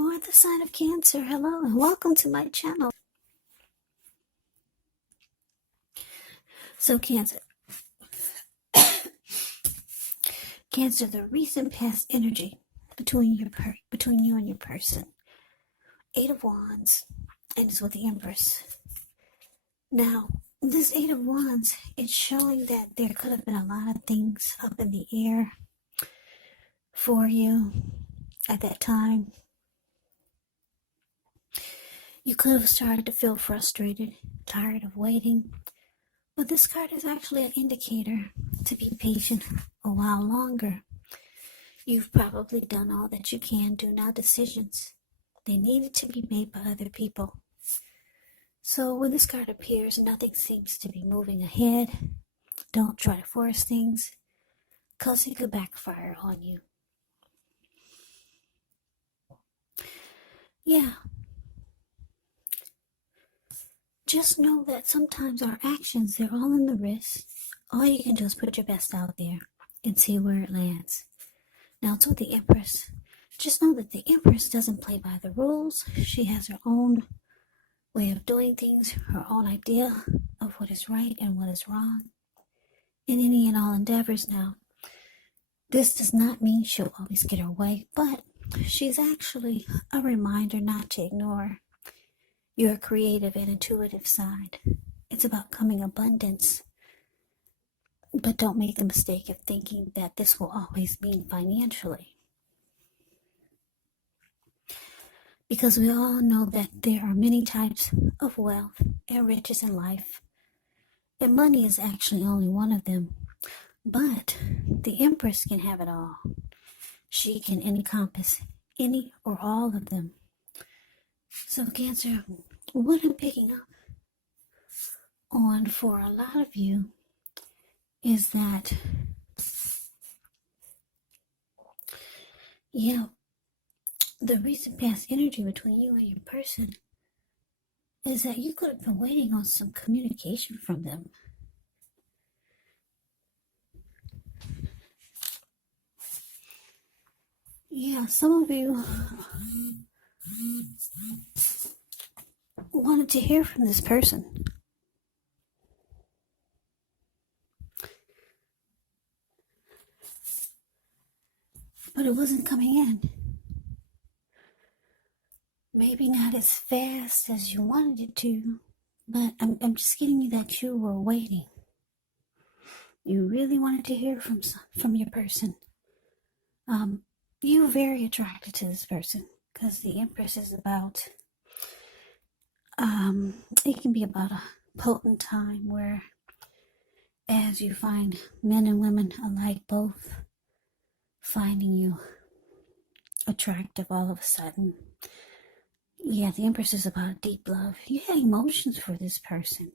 For the sign of Cancer, hello and welcome to my channel. So Cancer, Cancer, the recent past energy between you and your person. 8 of Wands, and it's with the Empress. Now, this 8 of Wands, it's showing that there could have been a lot of things up in the air for you at that time. You could have started to feel frustrated, tired of waiting. But this card is actually an indicator to be patient a while longer. You've probably done all that you can do. Now decisions, they needed to be made by other people. So when this card appears, nothing seems to be moving ahead. Don't try to force things, because it could backfire on you. Yeah. Just know that sometimes our actions, they're all in the wrist. All you can do is put your best out there and see where it lands. Now, it's with the Empress. Just know that the Empress doesn't play by the rules. She has her own way of doing things, her own idea of what is right and what is wrong in any and all endeavors. Now, this does not mean she'll always get her way, but she's actually a reminder not to ignore your creative and intuitive side. It's about coming abundance. But don't make the mistake of thinking that this will always mean financially. Because we all know that there are many types of wealth and riches in life. And money is actually only one of them. But the Empress can have it all. She can encompass any or all of them. So Cancer, what I'm picking up on for a lot of you is that, the recent past energy between you and your person is that you could have been waiting on some communication from them. Yeah, some of you wanted to hear from this person. But it wasn't coming in. Maybe not as fast as you wanted it to, but I'm just getting you that you were waiting. You really wanted to hear from your person. You're very attracted to this person because the Empress is about, it can be about a potent time where as you find men and women alike both finding you attractive all of a sudden. Yeah, the Empress is about deep love. You had emotions for this person.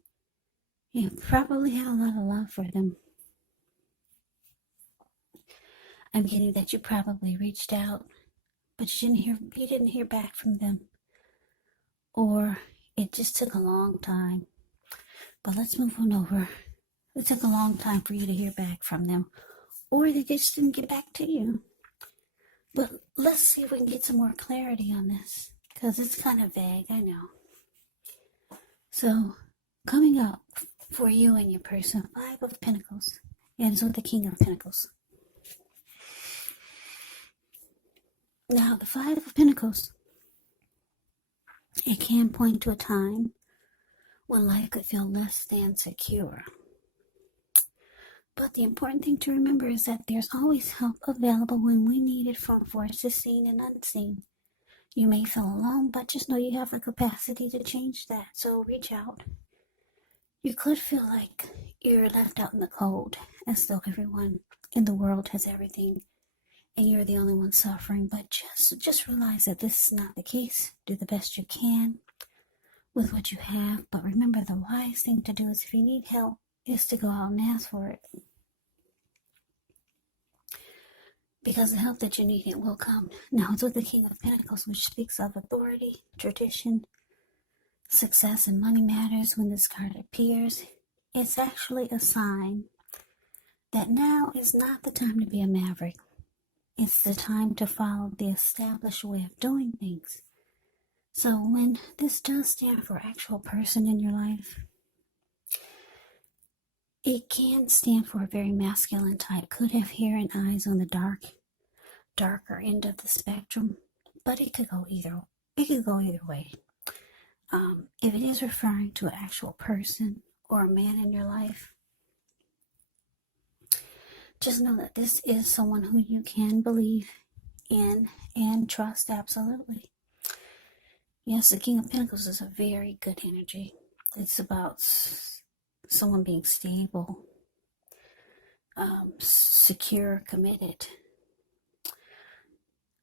You probably had a lot of love for them. I'm getting that you probably reached out, but you didn't hear back from them. Or it just took a long time. But let's move on over. It took a long time for you to hear back from them. Or they just didn't get back to you. But let's see if we can get some more clarity on this, because it's kind of vague, I know. So, coming up for you and your person, 5 of Pentacles, and it's with the King of Pentacles. Now, the 5 of Pentacles, it can point to a time when life could feel less than secure. But the important thing to remember is that there's always help available when we need it from forces seen and unseen. You may feel alone, but just know you have the capacity to change that, so reach out. You could feel like you're left out in the cold, as though everyone in the world has everything, and you're the only one suffering, but just realize that this is not the case. Do the best you can with what you have, but remember the wise thing to do is if you need help, is to go out and ask for it. Because the help that you need, it will come. Now, it's with the King of Pentacles, which speaks of authority, tradition, success, and money matters. When this card appears, it's actually a sign that now is not the time to be a maverick. It's the time to follow the established way of doing things. So when this does stand for actual person in your life, it can stand for a very masculine type. Could have hair and eyes on the darker end of the spectrum, but it could go either. It could go either way. If it is referring to an actual person or a man in your life, just know that this is someone who you can believe in and trust absolutely. Yes, the King of Pentacles is a very good energy. It's about someone being stable, secure, committed.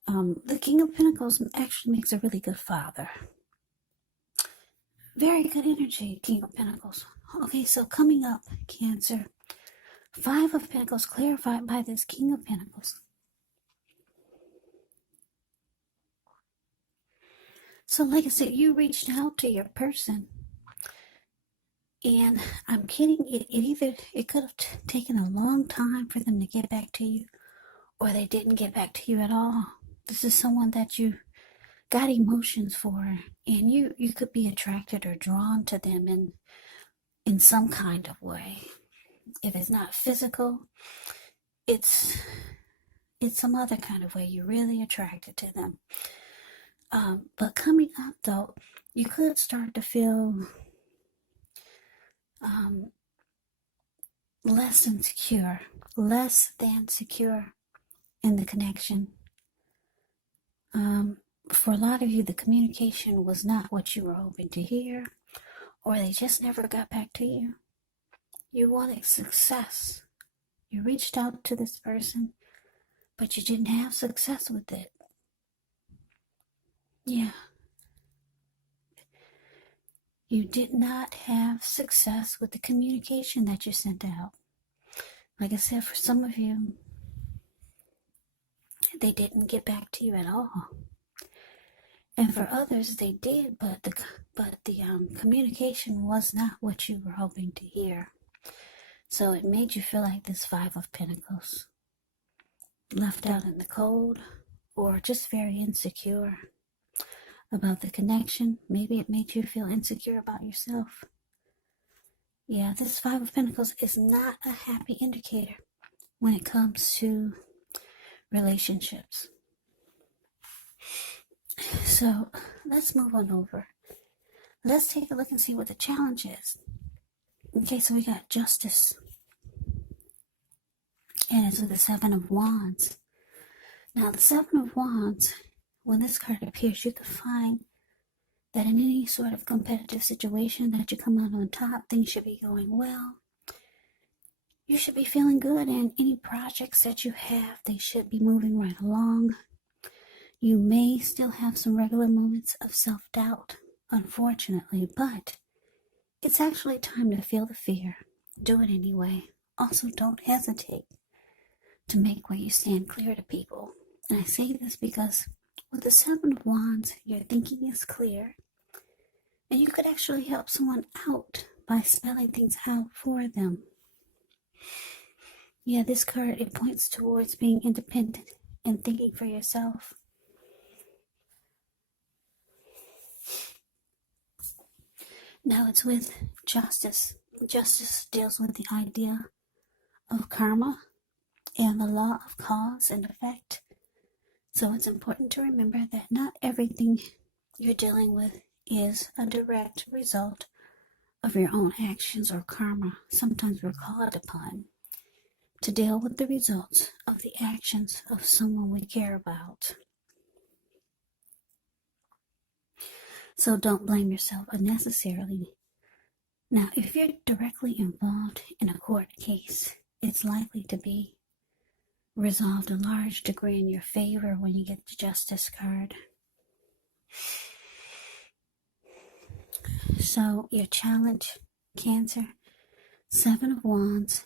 The King of Pentacles actually makes a really good father. Very good energy, King of Pentacles. Okay, so coming up, Cancer. Five of Pentacles clarified by this King of Pentacles. So like I said, you reached out to your person. And I'm kidding, it could have taken a long time for them to get back to you, or they didn't get back to you at all. This is someone that you got emotions for, and you could be attracted or drawn to them in some kind of way. If it's not physical, it's some other kind of way. You're really attracted to them. But coming up though, you could start to feel less than secure in the connection. For a lot of you, the communication was not what you were hoping to hear, or they just never got back to you. You wanted success. You reached out to this person, but you didn't have success with it. Yeah. You did not have success with the communication that you sent out. Like I said, for some of you, they didn't get back to you at all. And for others, they did, but the communication was not what you were hoping to hear. So it made you feel like this Five of Pentacles, left out in the cold, or just very insecure about the connection. Maybe it made you feel insecure about yourself. Yeah, this Five of Pentacles is not a happy indicator when it comes to relationships. So let's move on over. Let's take a look and see what the challenge is. Okay, so we got Justice. And it's with the Seven of Wands. Now, the Seven of Wands, when this card appears, you could find that in any sort of competitive situation that you come out on top, things should be going well. You should be feeling good, and any projects that you have, they should be moving right along. You may still have some regular moments of self-doubt, unfortunately, but it's actually time to feel the fear. Do it anyway. Also, don't hesitate to make where you stand clear to people. And I say this because with the Seven of Wands, your thinking is clear, and you could actually help someone out by spelling things out for them. Yeah, this card, it points towards being independent and thinking for yourself. Now it's with Justice. Justice deals with the idea of karma and the law of cause and effect. So it's important to remember that not everything you're dealing with is a direct result of your own actions or karma. Sometimes we're called upon to deal with the results of the actions of someone we care about. So don't blame yourself unnecessarily. Now, if you're directly involved in a court case, it's likely to be resolved a large degree in your favor when you get the Justice card. So your challenge, Cancer, Seven of Wands,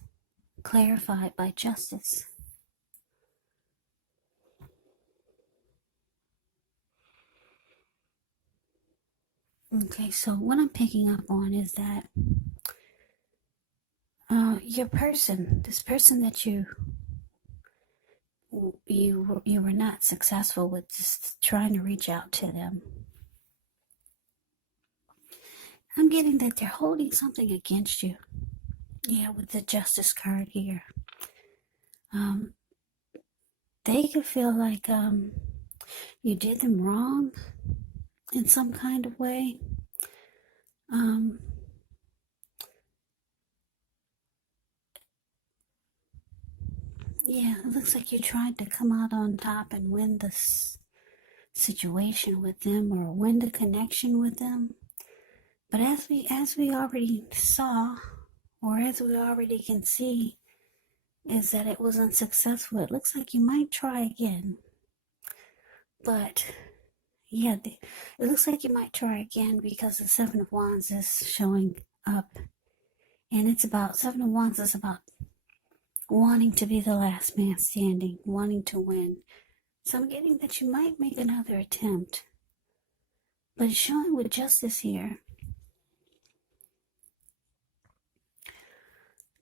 clarified by Justice. Okay, so what I'm picking up on is that your person, this person that you you were not successful with just trying to reach out to them. I'm getting that they're holding something against you. Yeah, with the Justice card here. They could feel like you did them wrong in some kind of way. Yeah, it looks like you tried to come out on top and win this situation with them or win the connection with them. But as we already saw, or as we already can see, is that it was unsuccessful. It looks like you might try again. But yeah, it looks like you might try again because the Seven of Wands is showing up. And it's about, Seven of Wands is about wanting to be the last man standing, wanting to win. So I'm getting that you might make another attempt. But it's showing with Justice here.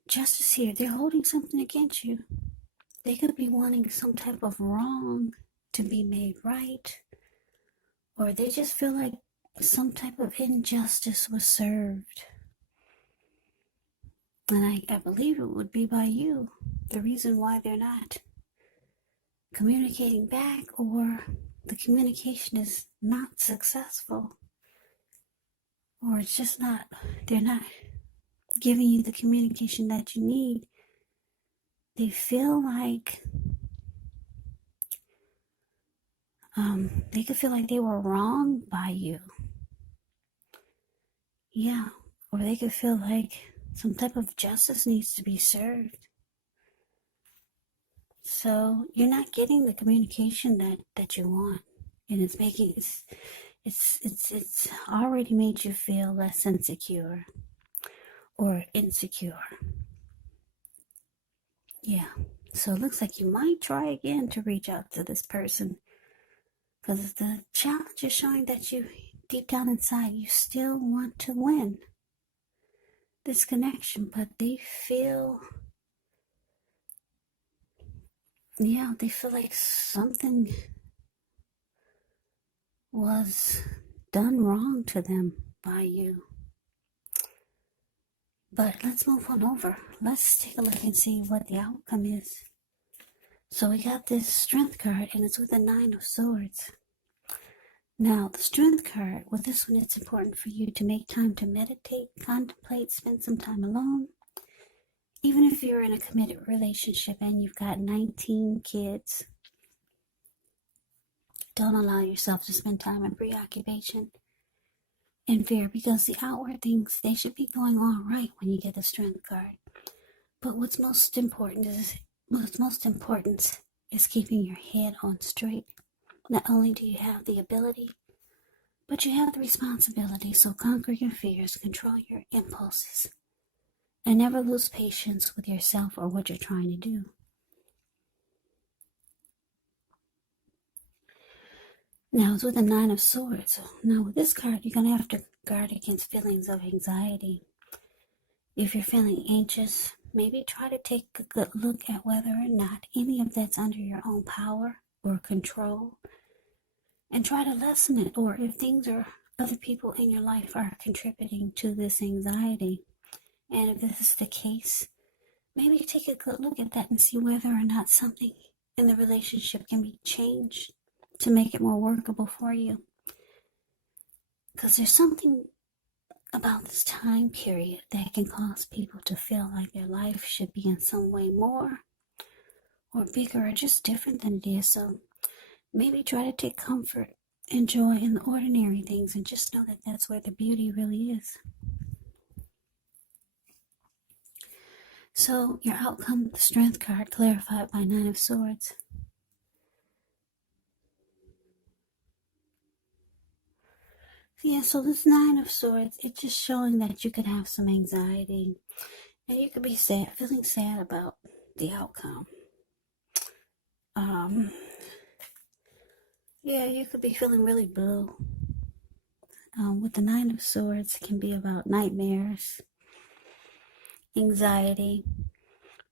Justice here, they're holding something against you. They could be wanting some type of wrong to be made right. Or they just feel like some type of injustice was served. And I believe it would be by you. The reason why they're not communicating back, or the communication is not successful, or it's just not, they're not giving you the communication that you need. They feel like they could feel like they were wrong by you. Yeah, or they could feel like some type of justice needs to be served. So you're not getting the communication that you want, and it's making it's already made you feel less insecure or insecure. Yeah. So it looks like you might try again to reach out to this person, because the challenge is showing that you, deep down inside, you still want to win this connection, but they feel, they feel like something was done wrong to them by you. But let's move on over. Let's take a look and see what the outcome is. So we got this Strength card, and it's with the Nine of Swords. Now, the Strength card, with this one, it's important for you to make time to meditate, contemplate, spend some time alone. Even if you're in a committed relationship and you've got 19 kids, don't allow yourself to spend time in preoccupation and fear, because the outward things, they should be going all right when you get the Strength card. But what's most important is keeping your head on straight. Not only do you have the ability, but you have the responsibility. So conquer your fears, control your impulses, and never lose patience with yourself or what you're trying to do. Now, it's with the Nine of Swords. Now, with this card, you're going to have to guard against feelings of anxiety. If you're feeling anxious, maybe try to take a good look at whether or not any of that's under your own power or control, and try to lessen it. Or if things or other people in your life are contributing to this anxiety, and if this is the case, maybe take a good look at that and see whether or not something in the relationship can be changed to make it more workable for you. Because there's something about this time period that can cause people to feel like their life should be in some way more or bigger or just different than it is. So maybe try to take comfort and joy in the ordinary things, and just know that that's where the beauty really is. So your outcome, the Strength card, clarified by Nine of Swords. Yeah, so this Nine of Swords, it's just showing that you could have some anxiety, and you could be sad, feeling sad about the outcome. Yeah, you could be feeling really blue. With the Nine of Swords, it can be about nightmares, anxiety,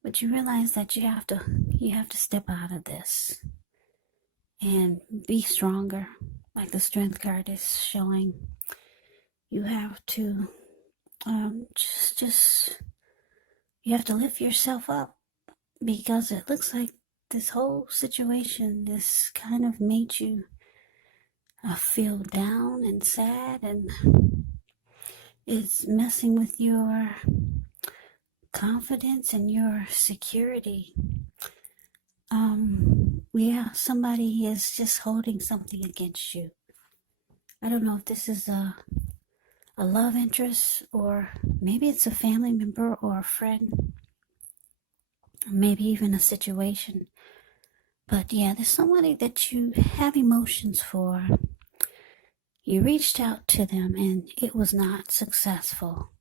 But you realize that you have to step out of this and be stronger. Like the strength card is showing, you have to just you have to lift yourself up, because it looks like this whole situation, this kind of made you feel down and sad, and it's messing with your confidence and your security. Somebody is just holding something against you. I don't know if this is a love interest, or maybe it's a family member or a friend, or maybe even a situation. But yeah, there's somebody that you have emotions for. You reached out to them and it was not successful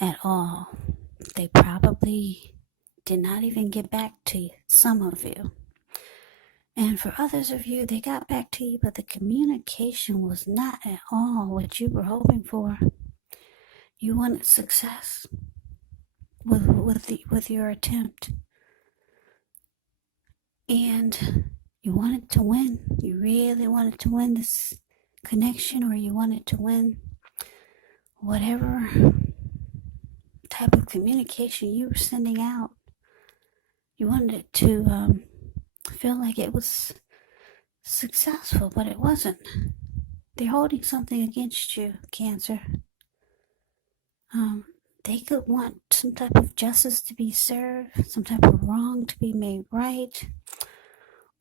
at all. They probably did not even get back to you, some of you. And for others of you, they got back to you, but the communication was not at all what you were hoping for. You wanted success with your attempt, and you wanted to win. You really wanted to win this connection, or you wanted to win whatever type of communication you were sending out. You wanted it to feel like it was successful, but it wasn't. They're holding something against you, Cancer. They could want some type of justice to be served, some type of wrong to be made right,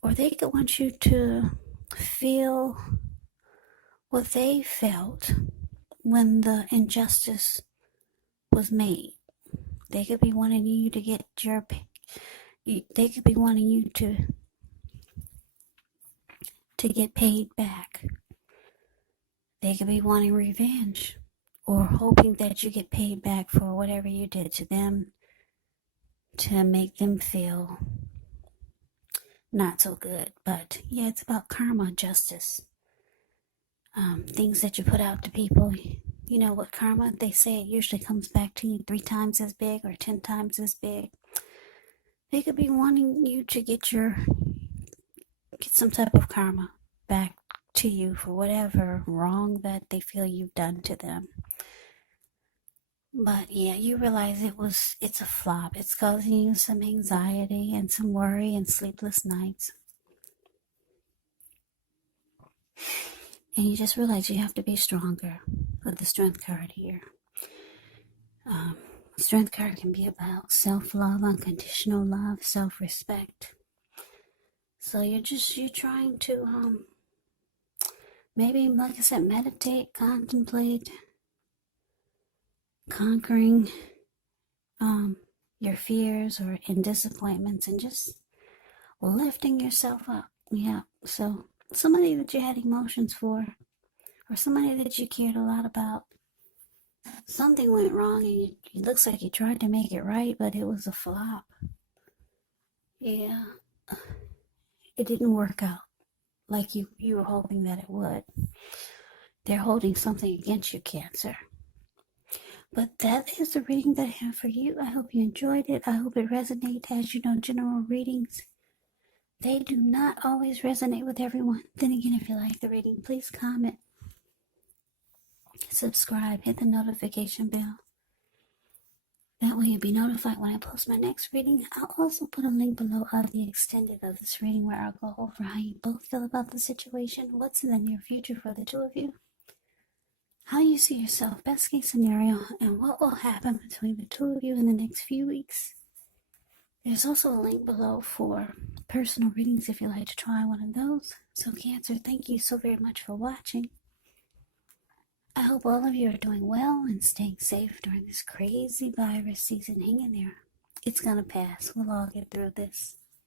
or they could want you to feel what they felt when the injustice was made. They could be wanting you to get they could be wanting you to get paid back. They could be wanting revenge, or hoping that you get paid back for whatever you did to them, to make them feel not so good. But yeah, it's about karma, justice. Things that you put out to people. You know what karma, they say it usually comes back to you 3 times as big or 10 times as big. They could be wanting you to get some type of karma back to you for whatever wrong that they feel you've done to them. But yeah, you realize it's a flop. It's causing you some anxiety and some worry and sleepless nights. And you just realize you have to be stronger with the strength card here. Strength card can be about self-love, unconditional love, self-respect. So you're trying to maybe, like I said, meditate, contemplate, conquering your fears or in disappointments, and just lifting yourself up. Yeah. So somebody that you had emotions for, or somebody that you cared a lot about, something went wrong, and it looks like you tried to make it right, but it was a flop. Yeah. It didn't work out like you were hoping that it would. They're holding something against you, Cancer. But that is the reading that I have for you. I hope you enjoyed it. I hope it resonated. As you know, general readings, they do not always resonate with everyone. Then again, if you like the reading, please comment, subscribe, hit the notification bell. That way you'll be notified when I post my next reading. I'll also put a link below of the extended of this reading, where I'll go over how you both feel about the situation, what's in the near future for the two of you, how you see yourself, best case scenario, and what will happen between the two of you in the next few weeks. There's also a link below for personal readings if you'd like to try one of those. So Cancer, thank you so very much for watching. I hope all of you are doing well and staying safe during this crazy virus season. Hang in there. It's gonna pass. We'll all get through this.